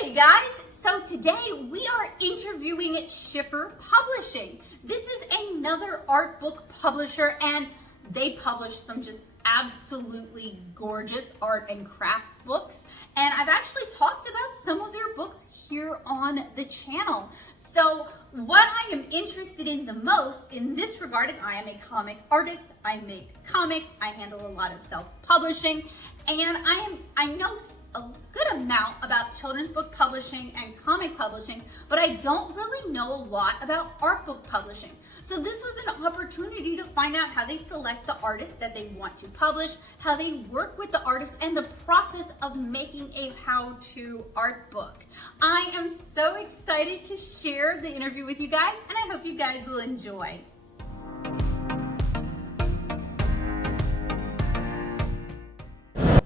Hey guys, so today we are interviewing Schiffer Publishing. This is another art book publisher and they publish some just absolutely gorgeous art and craft books. And I've actually talked about some of their books here on the channel. So what I am interested in the most in this regard is I am a comic artist. I make comics. I handle a lot of self-publishing, and I know a good amount about children's book publishing and comic publishing, but I don't really know a lot about art book publishing. So this was an opportunity to find out how they select the artists that they want to publish, how they work with the artists, and the process of making a how-to art book. I am so excited to share the interview with you guys, and I hope you guys will enjoy.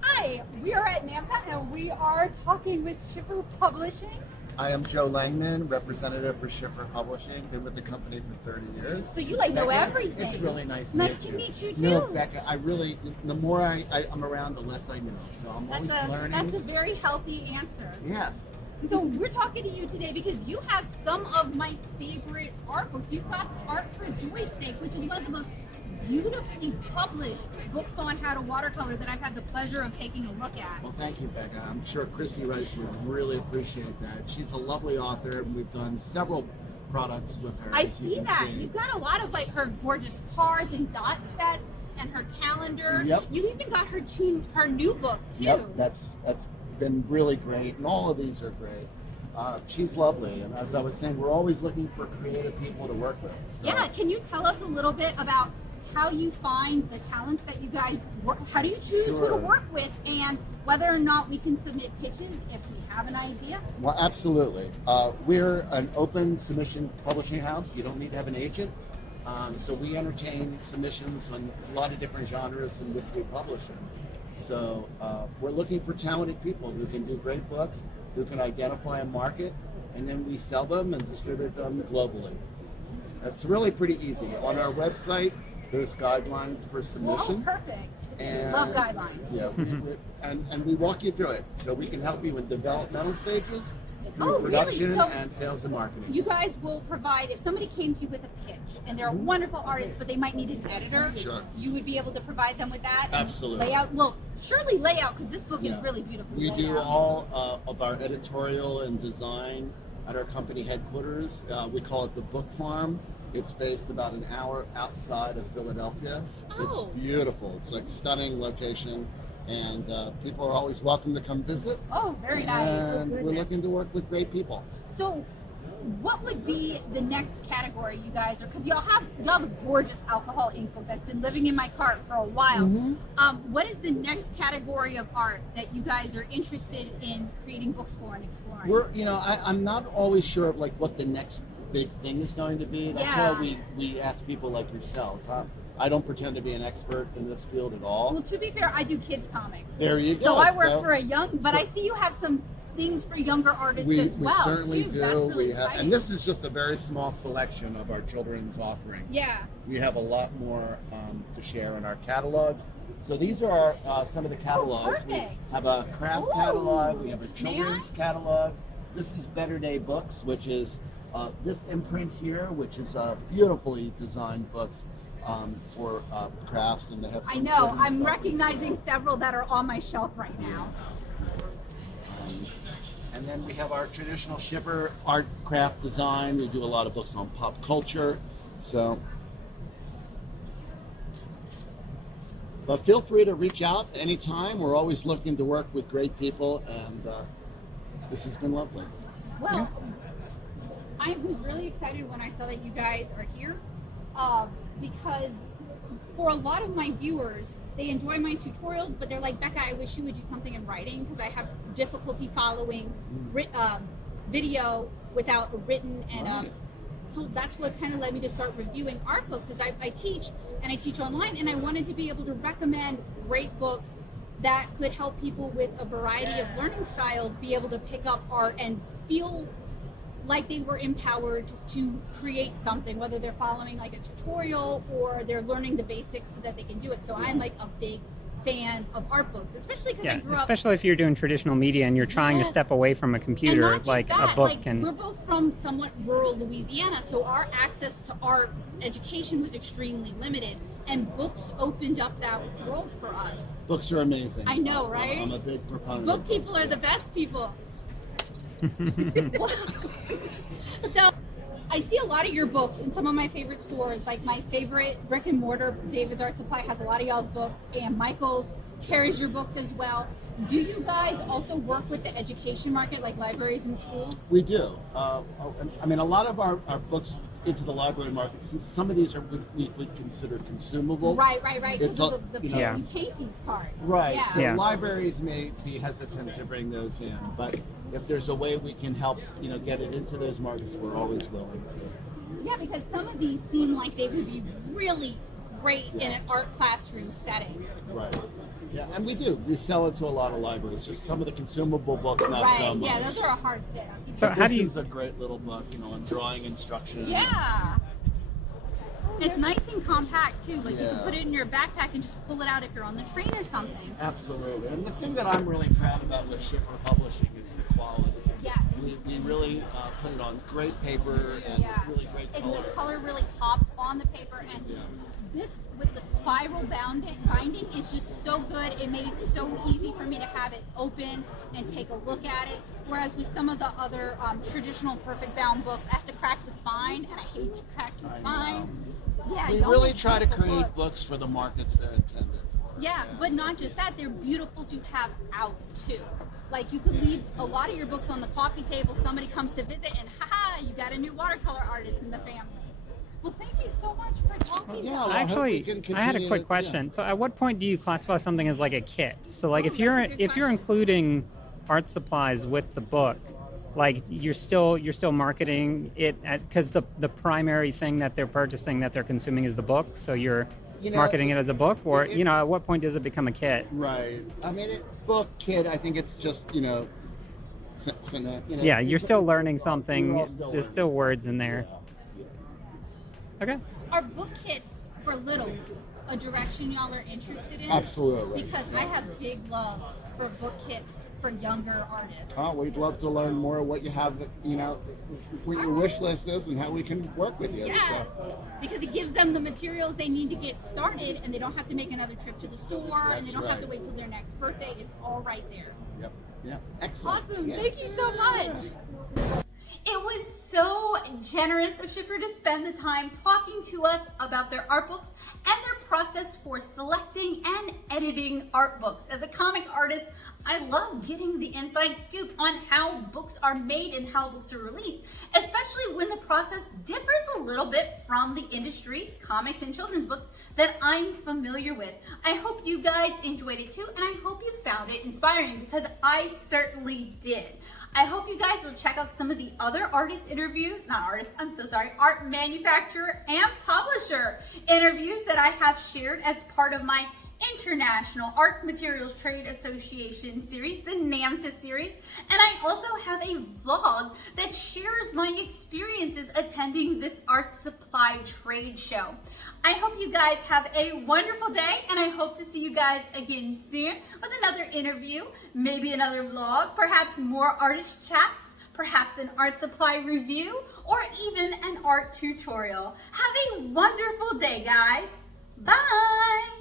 Hi, we are at NAMTA and we are talking with Schiffer Publishing. I am Joe Langman, representative for Schiffer Publishing. Been with the company for 30 years. So you know everything. It's really nice to meet you too. No, Becca, I really, the more I'm around, the less I know. So I'm always learning. That's a very healthy answer. Yes. So we're talking to you today because you have some of my favorite art books. You've got Art for Joy's Sake, which is one of the most beautifully published books on how to watercolor that I've had the pleasure of taking a look at. Well, thank you, Becca. I'm sure Christy Rice would really appreciate that. She's a lovely author, and we've done several products with her. I see that. You've got a lot of like her gorgeous cards and dot sets and her calendar. Yep. You even got her new book too. Yep, that's been really great, and all of these are great. She's lovely, and as I was saying, we're always looking for creative people to work with. So. Yeah, can you tell us a little bit about how you find the talents that you guys work? How do you choose who to work with, and whether or not we can submit pitches if we have an idea? Well, absolutely. We're an open submission publishing house. You don't need to have an agent. So we entertain submissions on a lot of different genres in which we publish in. So we're looking for talented people who can do great books, who can identify a market, and then we sell them and distribute them globally. It's really pretty easy. On our website, there's guidelines for submission. Oh, perfect. And, love guidelines. Yeah, and we walk you through it. So we can help you in developmental stages, through production, really? So and sales and marketing. You guys will provide, if somebody came to you with a pitch, and they're a wonderful artist, but they might need an editor, Sure. You would be able to provide them with that? Absolutely. Layout, well, surely layout, because this book is really beautiful. We do all of our editorial and design at our company headquarters. We call it the Book Farm. It's based about an hour outside of Philadelphia. Oh. It's beautiful. It's like stunning location, and people are always welcome to come visit. Oh, very nice. And we're looking to work with great people. So, what would be the next category you guys are? Because y'all have a gorgeous alcohol ink book that's been living in my cart for a while. What is the next category of art that you guys are interested in creating books for and exploring? I'm not always sure of like what the next big thing is going to be. That's why we ask people like yourselves. I don't pretend to be an expert in this field at all. Well, to be fair, I do kids comics. There you go. So I work for I see you have some things for younger artists as well. We certainly too. do. That's really exciting. And this is just a very small selection of our children's offerings. Yeah. We have a lot more to share in our catalogs. So these are some of the catalogs. We have a craft catalog. We have a children's catalog. This is Better Day Books, which is this imprint here, which is beautifully designed books for crafts, and they have some I'm recognizing several that are on my shelf right now. And then we have our traditional Schiffer art craft design. We do a lot of books on pop culture. So, but feel free to reach out anytime. We're always looking to work with great people, and this has been lovely. Well, I was really excited when I saw that you guys are here because for a lot of my viewers, they enjoy my tutorials, but they're like, Becca, I wish you would do something in writing because I have difficulty following video without a written and so that's what kind of led me to start reviewing art books. Is I teach online, and I wanted to be able to recommend great books that could help people with a variety of learning styles be able to pick up art and feel like they were empowered to create something, whether they're following like a tutorial or they're learning the basics so that they can do it. So I'm like a big fan of art books, especially because I Yeah, grew up. especially if you're doing traditional media and you're trying to Yes. step away from a And computer, not just like that, a book like, can. we're both from somewhat rural Louisiana, so our access to art education was extremely limited, and books opened up that world for us. Books are amazing. I know, right? I'm a big proponent. Book of people books, are the best people. So I see a lot of your books in some of my favorite stores. Like my favorite brick and mortar, David's Art Supply, has a lot of y'all's books, and Michael's carries your books as well. Do you guys also work with the education market, like libraries and schools? We do. I mean, a lot of our books into the library market, since some of these are we would consider consumable. Right. Because It's of the you know, people Yeah. you change these cards. Right. Yeah. So Yeah. libraries may be hesitant to bring those in, but if there's a way we can help, get it into those markets, we're always willing to. Yeah, because some of these seem like they would be really great in Yeah. an art classroom setting. Right. Yeah, and we do. We sell it to a lot of libraries. Just some of the consumable books, not so Right. much. Yeah, those are a hard fit. So But how do this you? is a great little book, on drawing instruction. Yeah. It's nice and compact too. Like you can Yeah. put it in your backpack and just pull it out if you're on the train or something. Absolutely. And the thing that I'm really proud about with Schiffer Publishing is the quality. Yes. We really put it on great paper and Yeah. really great And color. the color really pops on the paper, and Yeah. this with the spiral binding is just so good. It made it so easy for me to have it open and take a look at it. Whereas with some of the other traditional perfect bound books, I have to crack the spine, and I hate to crack the I spine. Yeah, We y'all really make try to beautiful create books for the markets they're intended for. Yeah, but not just that, they're beautiful to have out too. Like you could leave a lot of your books on the coffee table, somebody comes to visit, and haha, you got a new watercolor artist in the family. Well, thank you so much for talking Yeah, to well, us. I hope we Actually, can I had a continue quick to- question. So, at what point do you classify something as like a kit? So, like, Oh, if you're that's a good if you're question. including art supplies with the book, like you're still marketing it because the primary thing that they're purchasing, that they're consuming, is the book. So you're marketing it as a book, or at what point does it become a kit? Right. I mean, book kid. I think it's just Yeah, it's- you're still it's- learning it's all- something. we're all There's still learning words in there. Yeah. Okay. Are book kits for littles a direction y'all are interested in? Absolutely. Because I have big love for book kits for younger artists. Oh, we'd love to learn more what you have, what your wish list is and how we can work with you. Yes, So, because it gives them the materials they need to get started, and they don't have to make another trip to the store, and they That's don't have to right. wait till their next birthday. It's all right there. yep. Yeah. Excellent. Awesome. Yeah. Thank you so much. It was so generous of Schiffer to spend the time talking to us about their art books and their process for selecting and editing art books. As a comic artist, I love getting the inside scoop on how books are made and how books are released, especially when the process differs a little bit from the industries, comics and children's books, that I'm familiar with. I hope you guys enjoyed it too, and I hope you found it inspiring, because I certainly did. I hope you guys will check out some of the other art manufacturer and publisher interviews that I have shared as part of my International Art Materials Trade Association series, the NAMTA series, and I also have a vlog that shares my experiences attending this art supply trade show. I hope you guys have a wonderful day, and I hope to see you guys again soon with another interview, maybe another vlog, perhaps more artist chats, perhaps an art supply review, or even an art tutorial. Have a wonderful day, guys. Bye!